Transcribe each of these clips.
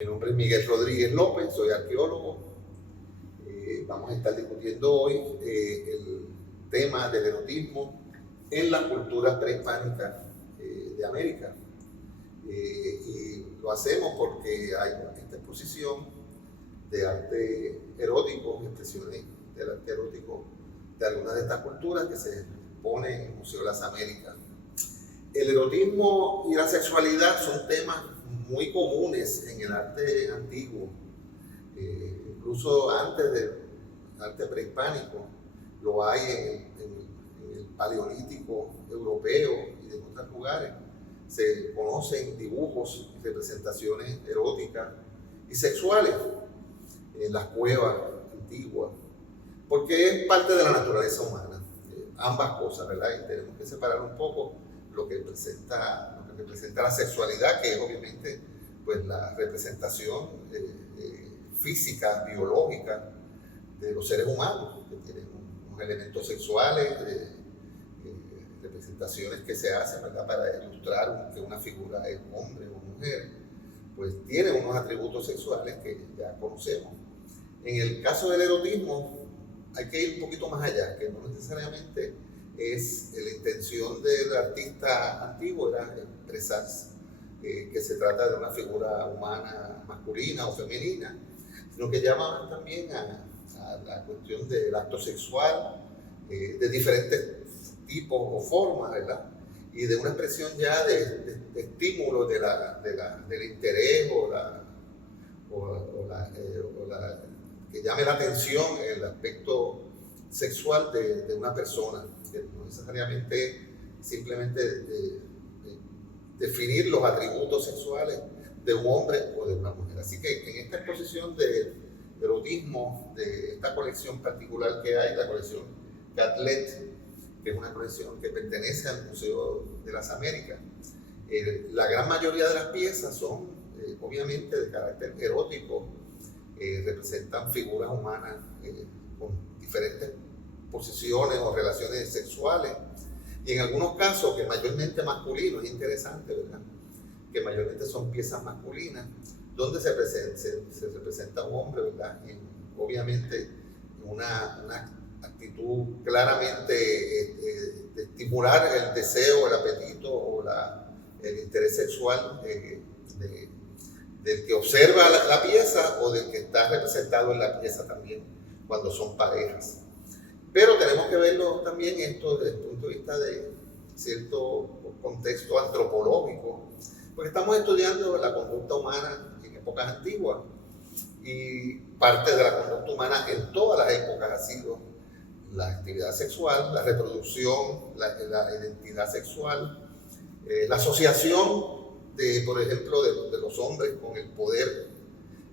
Mi nombre es Miguel Rodríguez López, soy arqueólogo. Vamos a estar discutiendo hoy el tema del erotismo en las culturas prehispánicas de América. Y lo hacemos porque hay esta exposición de arte erótico, expresiones del arte erótico de algunas de estas culturas que se expone en el Museo de las Américas. El erotismo y la sexualidad son temas muy comunes en el arte antiguo, incluso antes del arte prehispánico, lo hay en el paleolítico europeo y de otros lugares. Se conocen dibujos y representaciones eróticas y sexuales en las cuevas antiguas, porque es parte de la naturaleza humana, ambas cosas, ¿verdad? Y tenemos que separar un poco lo que representa la sexualidad, que es obviamente pues, la representación física, biológica de los seres humanos, que tienen unos elementos sexuales, representaciones que se hacen, ¿verdad?, para ilustrar que una figura es hombre o mujer, pues tiene unos atributos sexuales que ya conocemos. En el caso del erotismo hay que ir un poquito más allá, que no necesariamente es la intención del artista antiguo era expresarse que se trata de una figura humana masculina o femenina, sino que llama también a la cuestión del acto sexual de diferentes tipos o formas, ¿verdad? Y de una expresión ya de estímulo del interés que llame la atención el aspecto sexual de una persona, que no necesariamente simplemente definir los atributos sexuales de un hombre o de una mujer. Así que en esta exposición de erotismo, de esta colección particular que hay, la colección Catlet, que es una colección que pertenece al Museo de las Américas, la gran mayoría de las piezas son obviamente de carácter erótico, representan figuras humanas con diferentes posiciones o relaciones sexuales, y en algunos casos, que mayormente masculinos, es interesante, ¿verdad?, que mayormente son piezas masculinas, donde se representa un hombre, ¿verdad?, y obviamente una actitud claramente de estimular el deseo, el apetito o el interés sexual del que observa la pieza o del que está representado en la pieza también, cuando son parejas. Pero tenemos que verlo también esto desde el punto de vista de cierto contexto antropológico, porque estamos estudiando la conducta humana en épocas antiguas, y parte de la conducta humana en todas las épocas ha sido la actividad sexual, la reproducción, la identidad sexual, la asociación por ejemplo, de los hombres con el poder.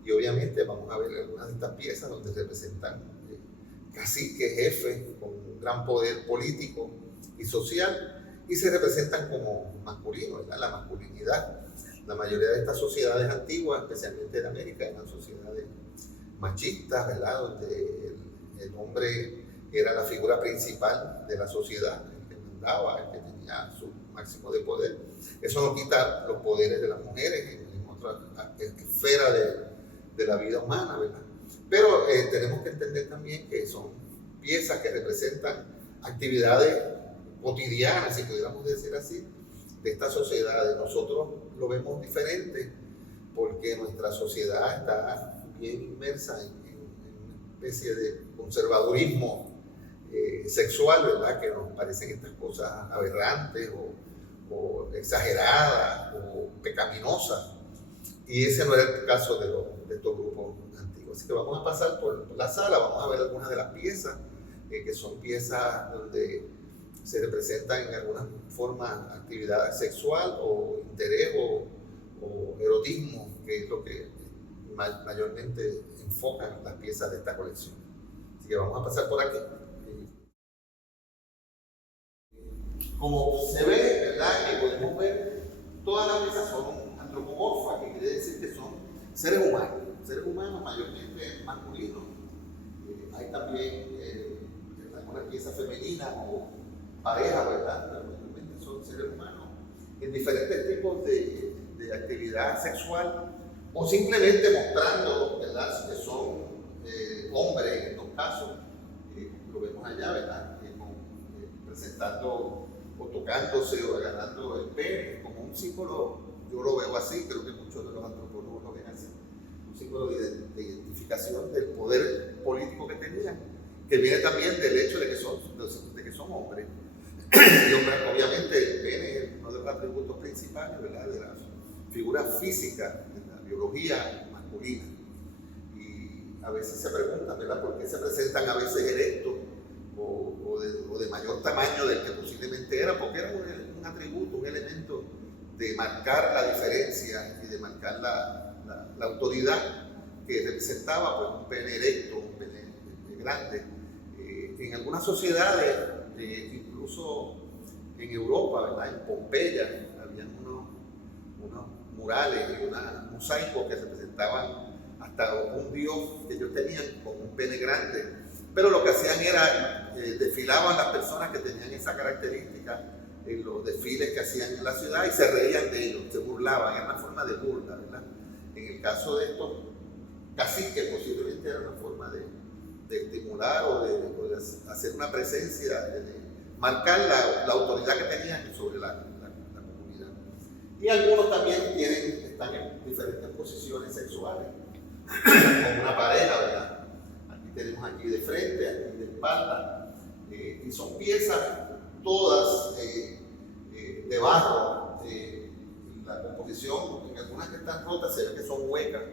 Y obviamente vamos a ver algunas de estas piezas donde representan caciques, jefes con un gran poder político y social, y se representan como masculinos, ¿verdad?, la masculinidad. La mayoría de estas sociedades antiguas, especialmente de América, eran sociedades machistas, ¿verdad?, donde el hombre era la figura principal de la sociedad, el que mandaba, el que tenía su máximo de poder. Eso no quita los poderes de las mujeres en otra esfera de la vida humana, ¿verdad? Pero tenemos que entender también que son piezas que representan actividades cotidianas, si pudiéramos decir así, de estas sociedades. Nosotros lo vemos diferente porque nuestra sociedad está bien inmersa en una especie de conservadurismo sexual, ¿verdad?, que nos parecen estas cosas aberrantes o exageradas o pecaminosas. Y ese no era el caso de estos grupos antiguos. Así que vamos a pasar por la sala, vamos a ver algunas de las piezas, que son piezas donde se representan en alguna forma actividad sexual o interés o erotismo, que es lo que mayormente enfocan las piezas de esta colección. Así que vamos a pasar por aquí. Como se ve, ¿verdad?, que podemos ver, todas las piezas son antropomorfas, que quiere decir que son seres humanos mayormente masculinos. Hay también algunas piezas femeninas o parejas, ¿verdad?, pero mayormente son seres humanos en diferentes tipos de actividad sexual o simplemente mostrando, ¿verdad?, que son hombres en estos casos, lo vemos allá, ¿verdad?, presentando o tocándose o agarrando el pene como un símbolo. Yo lo veo así, creo que muchos de los antropólogos lo ven así, un símbolo de identificación del poder político que tenían, que viene también del hecho de que son hombres. Y obviamente el pene es uno de los atributos principales, ¿verdad?, de la figura física de la biología masculina. Y a veces se preguntan, ¿verdad?, por qué se presentan a veces erectos o de mayor tamaño del que posiblemente era, porque era un atributo, un elemento de marcar la diferencia y de marcar la autoridad que representaba, pues, un pene erecto, un pene grande. En algunas sociedades, incluso en Europa, ¿verdad?, en Pompeya, habían unos murales y unos mosaicos que representaban hasta un dios que ellos tenían con un pene grande. Pero lo que hacían era, desfilaban las personas que tenían esa característica en los desfiles que hacían en la ciudad y se reían de ellos, se burlaban, era una forma de burla, ¿verdad? En el caso de estos caciques, posiblemente era una forma de estimular o de hacer una presencia, de marcar la autoridad que tenían sobre la comunidad. Y algunos también están en diferentes posiciones sexuales, como una pareja, ¿verdad? Tenemos aquí de frente, aquí de espalda, y son piezas todas de barro. La composición, en algunas que están rotas se ve que son huecas,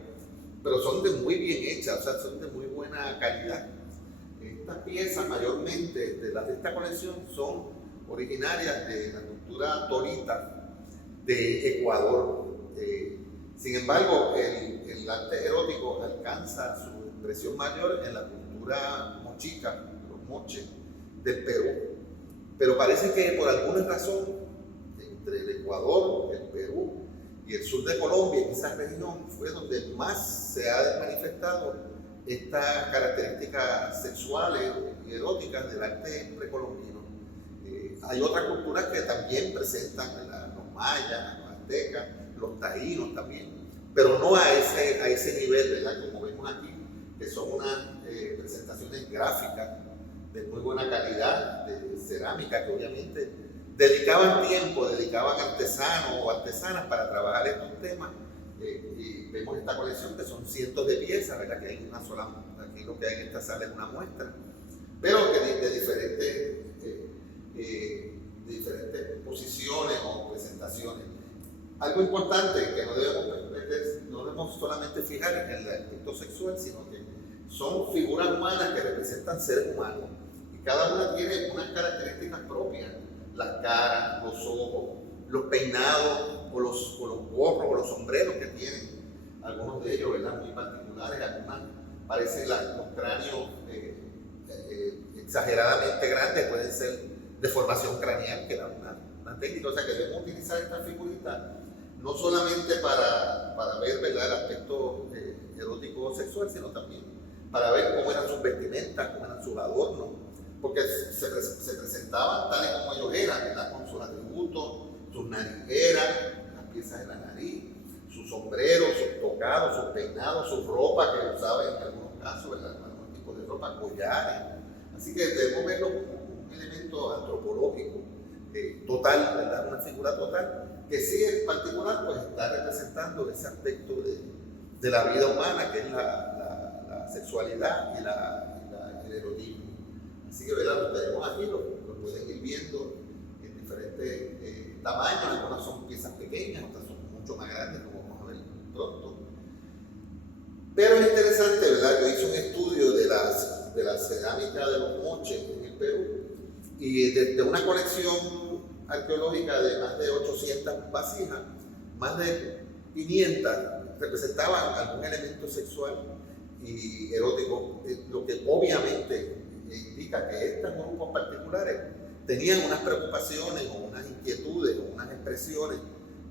pero son de muy bien hechas, o sea, son de muy buena calidad. Estas piezas mayormente de las de esta colección son originarias de la cultura torita de Ecuador. Sin embargo, el arte erótico alcanza su expresión mayor en la cultura mochica, los moches del Perú. Pero parece que por alguna razón, entre el Ecuador, el Perú y el sur de Colombia, en esa región, fue donde más se ha manifestado estas características sexuales y eróticas del arte precolombino. Hay otras culturas que también presentan, ¿verdad?, los mayas, los aztecas, los taínos también, pero no a ese nivel, ¿verdad?, como vemos aquí, que son unas presentaciones gráficas de muy buena calidad, de cerámica, que obviamente dedicaban tiempo, dedicaban artesanos o artesanas para trabajar estos temas. Y vemos esta colección que son cientos de piezas, ¿verdad?, que hay una sola, aquí lo que hay en esta sala es una muestra, pero que de diferentes posiciones o presentaciones. Algo importante que no debemos solamente fijar en el aspecto sexual, sino que son figuras humanas que representan seres humanos y cada una tiene unas características propias: las caras, los ojos, los peinados o los gorros o los sombreros que tienen algunos de ellos, ¿verdad?, muy particulares. Algunas parecen los cráneos exageradamente grandes, pueden ser de formación craneal, que era una técnica. O sea que debemos utilizar estas figuritas no solamente para ver, ¿verdad?, el aspecto erótico sexual, sino también para ver cómo eran sus vestimentas, cómo eran sus adornos, porque se presentaban tales como ellos eran, ¿verdad?, con sus atributos, sus narijeras, las piezas de la nariz, sus sombreros, sus tocados, sus peinados, sus ropas que usaban en algunos casos, ¿verdad?, algunos tipos de ropa, collares. Así que debemos verlo como un elemento antropológico total, ¿verdad?, una figura total, que sí en particular pues está representando ese aspecto de la vida humana, que es la sexualidad y el erotismo. Así que, ¿verdad?, lo tenemos aquí, lo pueden ir viendo en diferentes tamaños. Algunas son piezas pequeñas, otras son mucho más grandes, como vamos a ver pronto. Pero es interesante, ¿verdad? Yo hice un estudio de la cerámica de los moches en el Perú, y de una colección arqueológica de más de 800 vasijas, más de 500 representaban algún elemento sexual y erótico, lo que obviamente indica que estos grupos particulares tenían unas preocupaciones o unas inquietudes o unas expresiones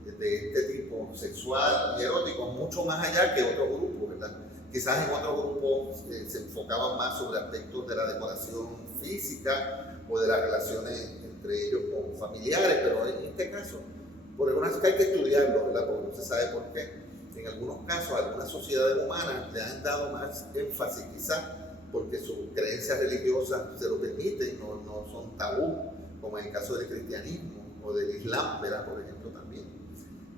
de este tipo sexual y erótico mucho más allá que otros grupos, ¿verdad? Quizás en otros grupos se enfocaban más sobre aspectos de la decoración física o de las relaciones entre ellos como familiares, pero en este caso, por algunas que hay que estudiarlo, ¿verdad?, porque no se sabe por qué. en algunos casos, algunas sociedades humanas le han dado más énfasis, quizás porque sus creencias religiosas se lo permiten, no son tabú, como en el caso del cristianismo o del islam, ¿verdad? Por ejemplo, también.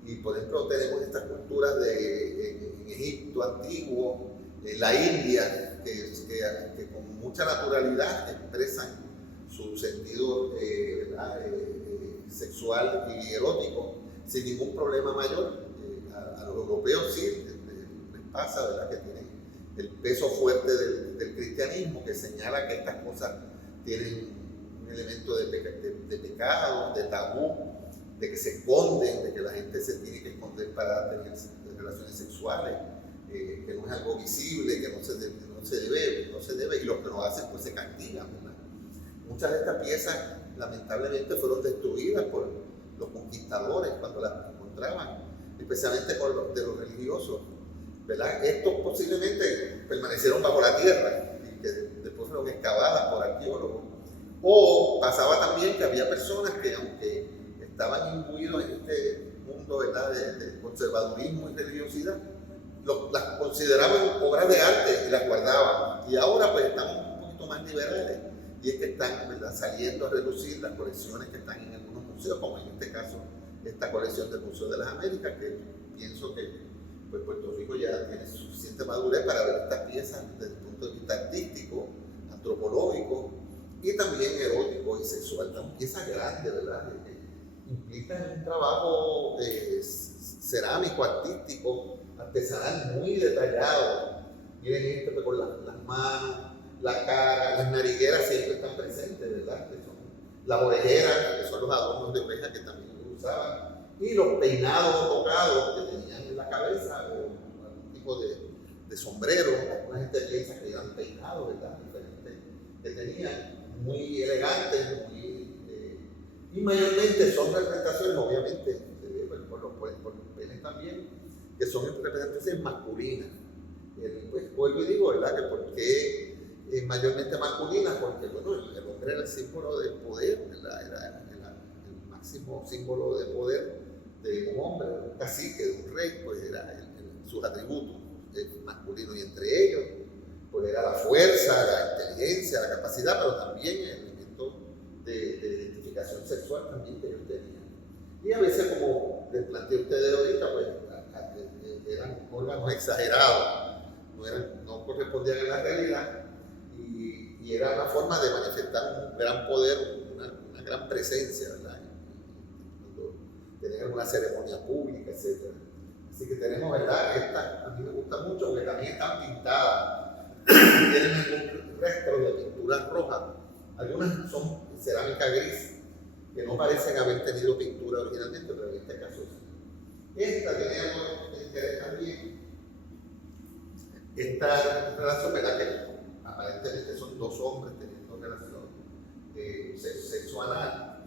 Y por ejemplo, tenemos estas culturas en Egipto antiguo, en la India, que con mucha naturalidad expresan su sentido sexual y erótico sin ningún problema mayor. A los europeos sí les pasa, ¿verdad? Que tienen el peso fuerte del cristianismo, que señala que estas cosas tienen un elemento de pecado, de tabú, de que se esconden, de que la gente se tiene que esconder para tener relaciones sexuales, que no es algo visible, que no se debe, y los que lo hacen pues se castigan, ¿verdad? Muchas de estas piezas lamentablemente fueron destruidas por los conquistadores cuando las encontraban, especialmente por de los religiosos, ¿verdad? Estos posiblemente permanecieron bajo la tierra y que después fueron excavadas por arqueólogos. O pasaba también que había personas que, aunque estaban imbuidos en este mundo, ¿verdad?, de conservadurismo y religiosidad, las consideraban obras de arte y las guardaban. Y ahora pues estamos un poquito más liberales, y es que están, ¿verdad?, saliendo a reducir las colecciones que están en algunos museos, como en este caso esta colección del Museo de las Américas, que pienso que pues, Puerto Rico ya tiene suficiente madurez para ver estas piezas desde el punto de vista artístico, antropológico y también erótico y sexual. Son piezas grandes, ¿verdad?, implican un trabajo cerámico, artístico, artesanal muy detallado. Miren esto con las manos, la cara, las narigueras siempre están presentes, ¿verdad? Que son las orejeras, que son los adornos de oreja que también usaban, y los peinados o tocados que tenían en la cabeza, o algún tipo de sombrero. Alguna gente piensa que eran peinados, ¿verdad?, diferentes que tenían, muy elegantes, y mayormente son representaciones, obviamente, por los penes también, que son representaciones masculinas. Pues vuelvo y digo, ¿verdad?, que por qué mayormente masculinas, porque bueno, el hombre era el símbolo del poder, ¿verdad? Era el máximo símbolo de poder de un hombre, de un cacique, de un rey, pues era sus atributos masculinos, y entre ellos pues era la fuerza, la inteligencia, la capacidad, pero también el elemento de identificación sexual también que ellos tenían. Y a veces, como les planteé a ustedes ahorita, pues eran órganos exagerados, no correspondían a la realidad, y era una forma de manifestar un gran poder, una gran presencia, ¿verdad?, cuando tenían alguna ceremonia pública, etc. Así que tenemos, ¿verdad?, esta a mí me gusta mucho porque también están pintadas, tienen algún resto de pintura roja, algunas son cerámica gris, que no parecen haber tenido pintura originalmente, pero en este caso sí. Esta tiene algo de interés también. Esta relación, ¿verdad?, que aparentemente son dos hombres teniendo relación sexo anal,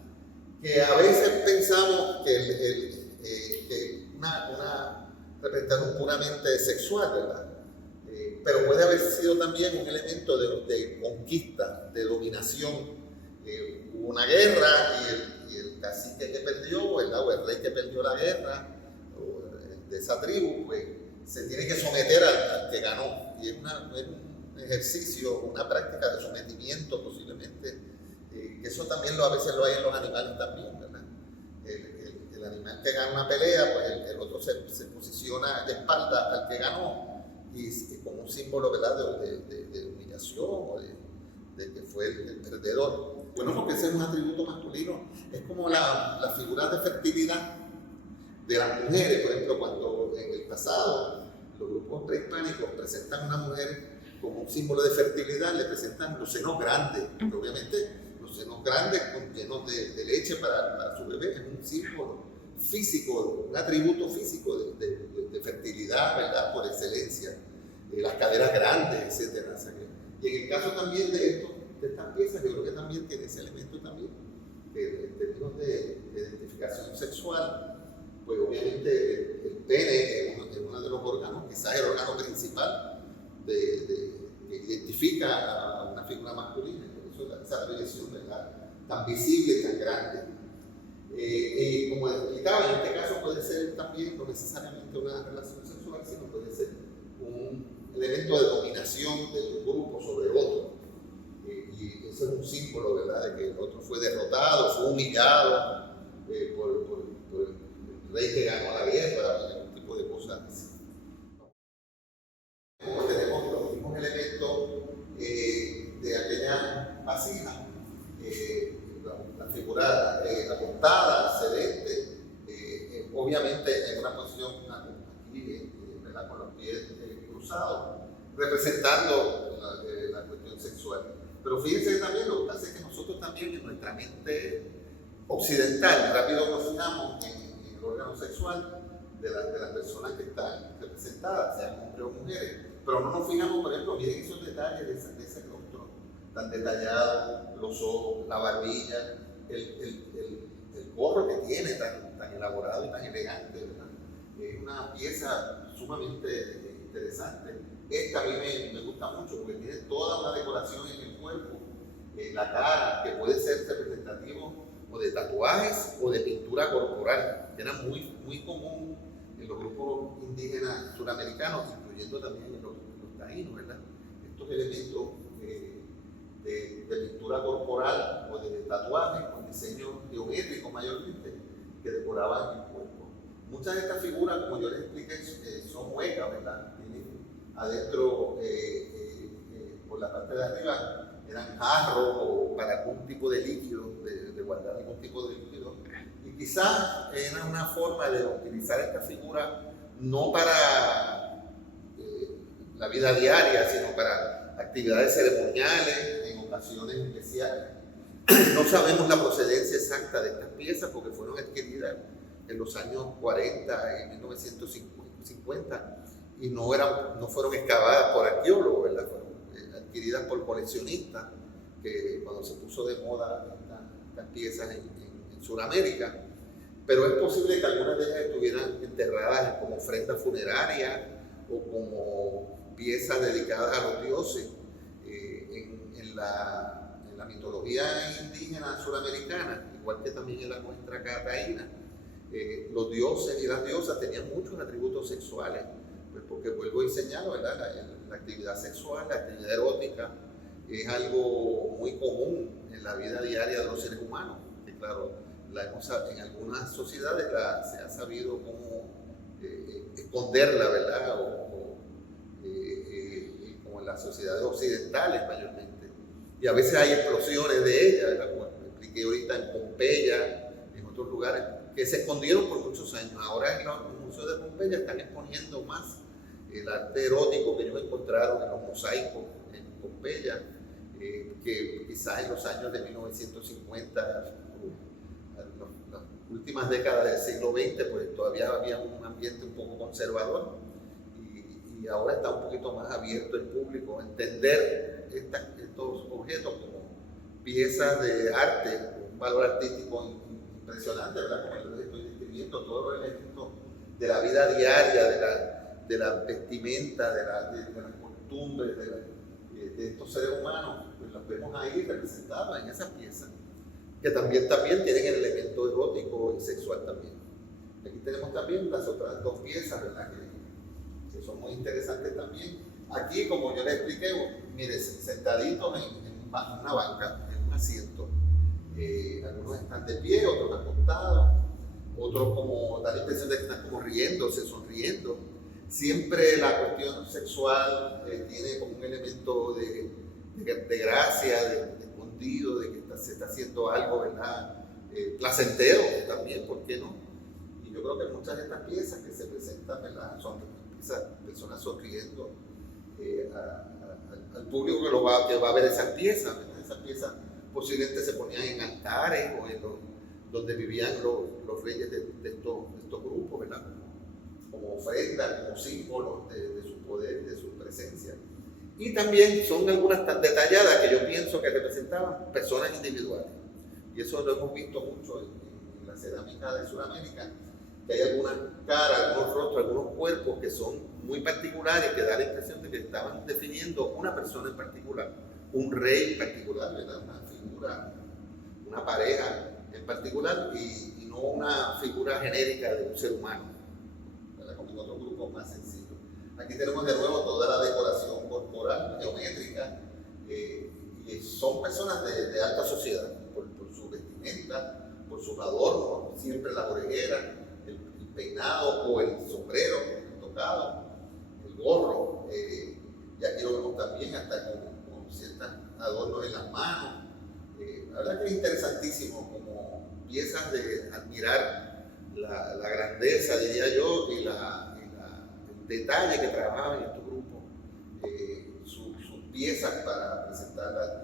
que a veces pensamos que una representación puramente sexual, ¿verdad? Pero puede haber sido también un elemento de conquista, de dominación. Hubo una guerra y el cacique que perdió, ¿verdad?, o el rey que perdió la guerra, de esa tribu, pues se tiene que someter al que ganó. Y es un ejercicio, una práctica de sometimiento posiblemente, que eso también a veces lo hay en los animales también, ¿verdad? El animal que gana una pelea, pues el otro se posiciona de espalda al que ganó, y como un símbolo, ¿verdad?, de humillación, o de que fue el perdedor. Bueno, porque ese es un atributo masculino, es como la figura de fertilidad de las mujeres. Por ejemplo, cuando en el pasado los grupos prehispánicos presentan a una mujer como un símbolo de fertilidad, le presentan los senos grandes, porque obviamente los senos grandes llenos de leche para su bebé es un símbolo físico, un atributo físico de fertilidad, ¿verdad?, por excelencia. Las caderas grandes, etc. Y en el caso también de estas piezas, yo creo que también tiene ese elemento también, que en términos de identificación sexual, pues obviamente el pene es uno de los órganos, quizás el órgano principal que identifica a una figura masculina, por eso esa proyección, ¿verdad?, tan visible y tan grande. Como explicaba, en este caso puede ser también no necesariamente una relación sexual, elemento de dominación de un grupo sobre otro. Y eso es un símbolo, ¿verdad?, de que el otro fue derrotado, fue humillado por el rey que ganó la guerra, y un tipo de cosas así. Tenemos los mismos elementos de aquella vasija, la figura acostada, sedente, obviamente en una posición aquí, ¿verdad?, con los pies cruzados, representando la cuestión sexual. Pero fíjense también, lo que pasa es que nosotros también en nuestra mente occidental rápido nos fijamos en el órgano sexual de las personas que están representadas, sean hombres o mujeres, pero no nos fijamos, por ejemplo, miren esos detalles de ese rostro tan detallado, los ojos, la barbilla, el gorro que tiene tan elaborado y tan elegante, ¿verdad? Es una pieza sumamente interesante. Esta a mí me gusta mucho porque tiene toda una decoración en el cuerpo, la cara, que puede ser representativo o de tatuajes o de pintura corporal, que era muy común en los grupos indígenas suramericanos, incluyendo también en los taínos, ¿verdad? Estos elementos de pintura corporal o de tatuajes con diseño geométrico mayormente que decoraban el cuerpo. Muchas de estas figuras, como yo les expliqué, son huecas, ¿verdad? Tienen adentro, por la parte de arriba, eran jarros o para algún tipo de líquido, de guardar algún tipo de líquido. Y quizás era una forma de utilizar esta figura no para la vida diaria, sino para actividades ceremoniales, en ocasiones especiales. No sabemos la procedencia exacta de estas piezas porque fueron adquiridas en los años 40, en 1950, y no fueron excavadas por arqueólogos, ¿verdad? Fueron adquiridas por coleccionistas, que cuando se puso de moda estas piezas en Sudamérica. Pero es posible que algunas de ellas estuvieran enterradas como ofrendas funerarias o como piezas dedicadas a los dioses. En la mitología indígena suramericana, igual que también en la nuestra taína, los dioses y las diosas tenían muchos atributos sexuales, pues porque vuelvo y señalo, ¿verdad? La actividad sexual, la actividad erótica es algo muy común en la vida diaria de los seres humanos, que claro, en algunas sociedades se ha sabido cómo esconderla, ¿verdad? Como en las sociedades occidentales mayormente. Y a veces hay explosiones de ella, ¿verdad? Como expliqué ahorita, en Pompeya, en otros lugares, que se escondieron por muchos años. Ahora en los museos de Pompeya están exponiendo más el arte erótico que ellos encontraron en los mosaicos en Pompeya, que quizás en los años de 1950, las últimas décadas del siglo XX, pues todavía había un ambiente un poco conservador, y ahora está un poquito más abierto el público a entender estos objetos como piezas de arte, un valor artístico impresionante, ¿verdad? Como yo les estoy describiendo, todos los elementos de la vida diaria, de la vestimenta, de las costumbres de estos seres humanos, pues los vemos ahí representados en esas piezas, que también tienen el elemento erótico y sexual también. Aquí tenemos también las otras dos piezas, ¿verdad? Que son muy interesantes también. Aquí, como yo les expliqué, mire, sentaditos en una banca, en un asiento. Algunos están de pie, otros acostados, otros como da la impresión de que están como riéndose, sonriendo. Siempre la cuestión sexual tiene como un elemento de gracia, de escondido, de que se está haciendo algo, ¿verdad? Placentero también, ¿por qué no? Y yo creo que muchas de estas piezas que se presentan, ¿verdad?, son esas personas sonriendo al público que va a ver esas piezas, ¿verdad? Esas piezas posiblemente se ponían en altares o donde vivían los reyes de estos grupos, ¿verdad? Como ofrendas, como símbolos de su poder, de su presencia. Y también son algunas tan detalladas que yo pienso que representaban personas individuales. Y eso lo hemos visto mucho en la cerámica de Sudamérica, que hay algunas caras, algunos rostros, algunos cuerpos que son muy particulares, que da la impresión de que estaban definiendo una persona en particular, un rey en particular, ¿verdad? Una figura, una pareja en particular, y no una figura genérica de un ser humano, ¿verdad? Como en otros grupos más sencillos. Aquí tenemos de nuevo toda la decoración son personas de alta sociedad, por su vestimenta, por sus adornos, siempre las orejeras, el peinado o el sombrero, el tocado, el gorro, y aquí lo vemos también hasta con ciertos adornos en las manos. La verdad que es interesantísimo, como piezas de admirar la grandeza, diría yo, y el detalle que trabajaban en estos grupos, sus piezas para presentarlas,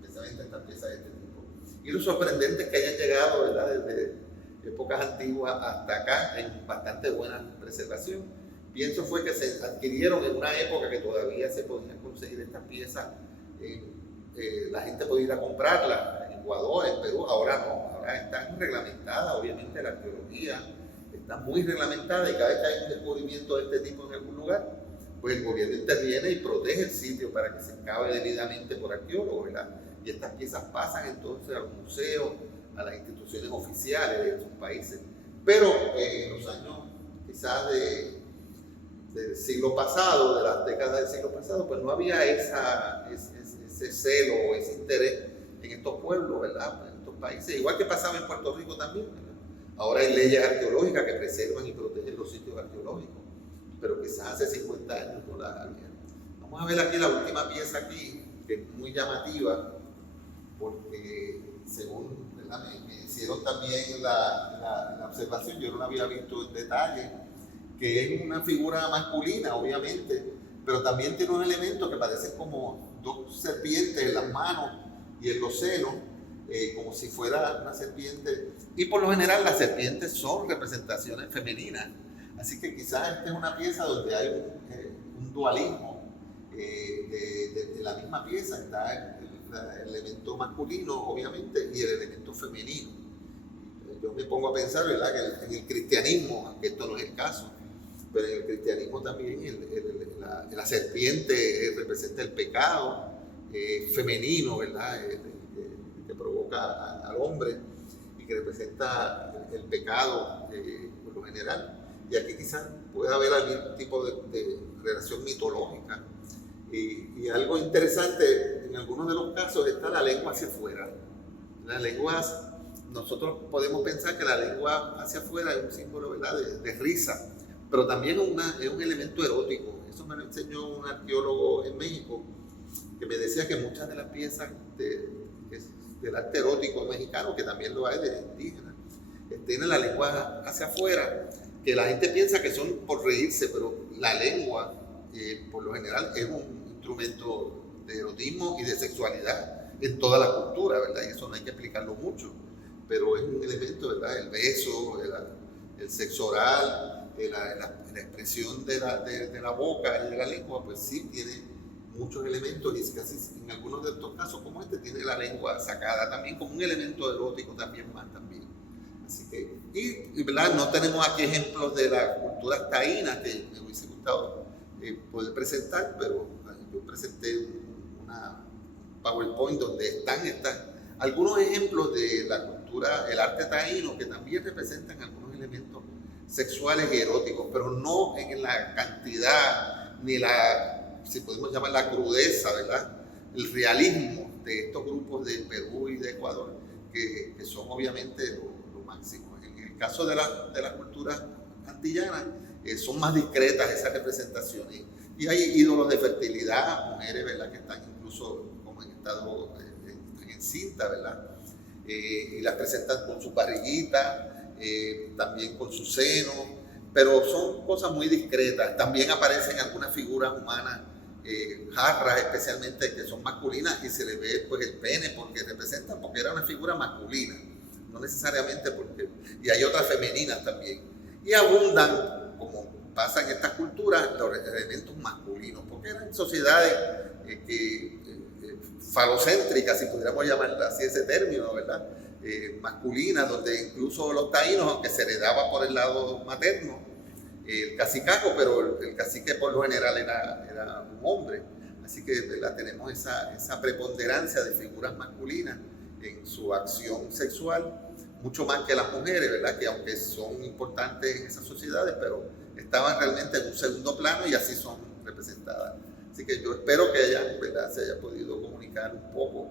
especialmente estas piezas de este tipo. Y lo sorprendente es que hayan llegado, ¿verdad?, desde épocas antiguas hasta acá en bastante buena preservación. Pienso fue que se adquirieron en una época que todavía se podían conseguir estas piezas, la gente podía ir a comprarlas en Ecuador, en Perú. Ahora no, ahora están reglamentadas, obviamente la arqueología está muy reglamentada, y cada vez que hay un descubrimiento de este tipo en algún lugar, pues el gobierno interviene y protege el sitio para que se excabe debidamente por arqueólogos, ¿verdad? Y estas piezas pasan entonces a los museos, a las instituciones oficiales de estos países. Pero en los años quizás del siglo pasado, de las décadas del siglo pasado, pues no había ese celo o ese interés en estos pueblos, ¿verdad?, en estos países, igual que pasaba en Puerto Rico también, ¿verdad? Ahora hay leyes arqueológicas que preservan y protegen los sitios arqueológicos, pero quizás hace 50 años no las había. Vamos a ver aquí la última pieza aquí, que es muy llamativa, porque según, ¿verdad?, me hicieron también la observación, yo no la había visto en detalle, que es una figura masculina, obviamente, pero también tiene un elemento que parece como dos serpientes en las manos y en los senos, como si fuera una serpiente. Y por lo general las serpientes son representaciones femeninas, así que quizás esta es una pieza donde hay un dualismo de la misma pieza. Está el elemento masculino, obviamente, y el elemento femenino. Yo me pongo a pensar, ¿verdad?, que en el cristianismo, aunque esto no es el caso, pero en el cristianismo también la serpiente representa el pecado femenino, ¿verdad?, que provoca al hombre y que representa el pecado por lo general. Y aquí quizás puede haber algún tipo de relación mitológica. Y algo interesante, en algunos de los casos está la lengua hacia afuera. Las lenguas, nosotros podemos pensar que la lengua hacia afuera es un símbolo, ¿verdad?, de risa, pero también es un elemento erótico. Eso me lo enseñó un arqueólogo en México, que me decía que muchas de las piezas del arte erótico mexicano, que también lo hay de indígenas, tienen la lengua hacia afuera, que la gente piensa que son por reírse, pero la lengua, por lo general, es un instrumento de erotismo y de sexualidad en toda la cultura, ¿verdad? Y eso no hay que explicarlo mucho, pero es un elemento, ¿verdad? El beso, el sexo oral, la expresión de la boca y de la lengua, pues sí tiene muchos elementos, y casi en algunos de estos casos como este tiene la lengua sacada también como un elemento erótico también más también. Así que, y ¿verdad?, no tenemos aquí ejemplos de las culturas taínas que me hubiese gustado poder presentar, pero yo presenté una PowerPoint donde están algunos ejemplos de la cultura, el arte taíno, que también representan algunos elementos sexuales y eróticos, pero no en la cantidad ni si podemos llamar la crudeza, ¿verdad?, el realismo de estos grupos de Perú y de Ecuador, que son obviamente lo máximo. En el caso de las culturas antillanas, son más discretas esas representaciones, y hay ídolos de fertilidad, mujeres, ¿verdad?, que están incluso como en estado, están en cinta, ¿verdad?, y las presentan con su barriguita, también con su seno, pero son cosas muy discretas. También aparecen algunas figuras humanas, jarras especialmente, que son masculinas, y se le ve pues el pene porque era una figura masculina, no necesariamente y hay otras femeninas también, y abundan, como pasa en estas culturas, los elementos masculinos, porque eran sociedades falocéntricas, si pudiéramos llamarla así ese término, ¿verdad?, masculinas, donde incluso los taínos, aunque se heredaba por el lado materno el cacicazgo, pero el cacique por lo general era un hombre. Así que, ¿verdad?, tenemos esa preponderancia de figuras masculinas en su acción sexual, mucho más que las mujeres, ¿verdad?, que aunque son importantes en esas sociedades, pero estaban realmente en un segundo plano y así son representadas. Así que yo espero que se haya podido comunicar un poco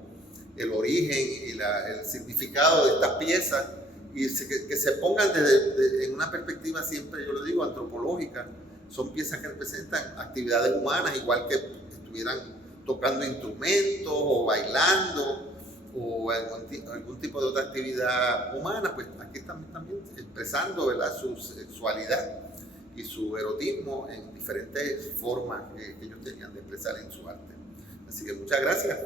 el origen y el significado de estas piezas y que se pongan en una perspectiva siempre, yo lo digo, antropológica. Son piezas que representan actividades humanas, igual que estuvieran tocando instrumentos o bailando o algún tipo de otra actividad humana, pues aquí están también expresando, ¿verdad?, su sexualidad y su erotismo en diferentes formas que ellos tenían de expresar en su arte. Así que muchas gracias.